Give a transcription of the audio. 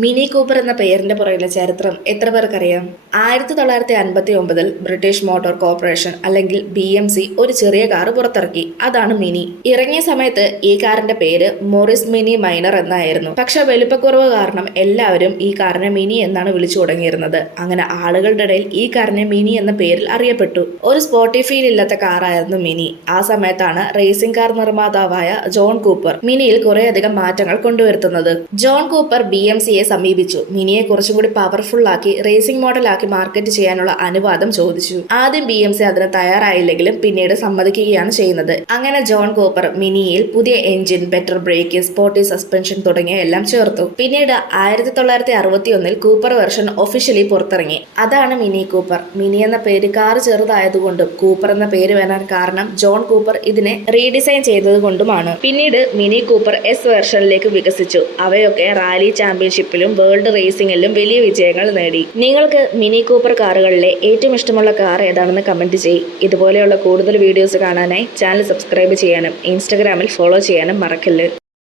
Mini Cooper എന്ന പേരിന്റെ പുറകിലെ ചരിത്രം എത്ര പേർക്കറിയാം? 1959 ബ്രിട്ടീഷ് മോട്ടോർ കോർപ്പറേഷൻ അല്ലെങ്കിൽ BMC ഒരു ചെറിയ കാർ പുറത്തിറക്കി. അതാണ് മിനി. ഇറങ്ങിയ സമയത്ത് ഈ കാറിന്റെ പേര് മോറിസ് മിനി മൈനർ എന്നായിരുന്നു. പക്ഷെ വലിപ്പക്കുറവ് കാരണം എല്ലാവരും ഈ കാറിനെ മിനി എന്നാണ് വിളിച്ചു തുടങ്ങിയിരുന്നത്. അങ്ങനെ ആളുകളുടെ ഇടയിൽ ഈ കാറിനെ മിനി എന്ന പേരിൽ അറിയപ്പെട്ടു. ഒരു സ്പോർട്ടി ഫീൽ ഇല്ലാത്ത കാറായിരുന്നു മിനി. ആ സമയത്താണ് റേസിംഗ് കാർ നിർമ്മാതാവായ ജോൺ കൂപ്പർ മിനിയിൽ കുറേയധികം മാറ്റങ്ങൾ കൊണ്ടുവരുത്തുന്നത്. ജോൺ കൂപ്പർ BMCയെ സമീപിച്ചു. മിനിയെ കുറച്ചും കൂടി പവർഫുൾ ആക്കി റേസിംഗ് മോഡലാക്കി മാർക്കറ്റ് ചെയ്യാനുള്ള അനുവാദം ചോദിച്ചു. ആദ്യം BMC അതിന് തയ്യാറായില്ലെങ്കിലും പിന്നീട് സമ്മതിക്കുകയാണ് ചെയ്യുന്നത്. അങ്ങനെ ജോൺ കൂപ്പർ മിനിയിൽ പുതിയ engine, better brake, sporty suspension തുടങ്ങിയ എല്ലാം ചേർത്തു. പിന്നീട് 1961 കൂപ്പർ വെർഷൻ ഒഫീഷ്യലി പുറത്തിറങ്ങി. അതാണ് മിനി കൂപ്പർ. മിനി എന്ന പേര് കാർ ചെറുതായതുകൊണ്ടും കൂപ്പർ എന്ന പേര് വരാൻ കാരണം ജോൺ കൂപ്പർ ഇതിനെ റീഡിസൈൻ ചെയ്തതുകൊണ്ടുമാണ്. പിന്നീട് മിനി കൂപ്പർ S വെർഷനിലേക്ക് വികസിച്ചു. അവയൊക്കെ റാലി ചാമ്പ്യൻഷിപ്പിലും വേൾഡ് റേസിംഗിലും വലിയ വിജയങ്ങൾ നേടി. നിങ്ങൾക്ക് മിനി കൂപ്പർ കാറുകളിലെ ഏറ്റവും ഇഷ്ടമുള്ള കാർ ഏതാണെന്ന് കമന്റ് ചെയ്യ്. ഇതുപോലെയുള്ള കൂടുതൽ വീഡിയോസ് കാണാനായി ചാനൽ സബ്സ്ക്രൈബ് ചെയ്യാനും ഇൻസ്റ്റഗ്രാമിൽ ഫോളോ ചെയ്യാനും മറക്കല്ല്.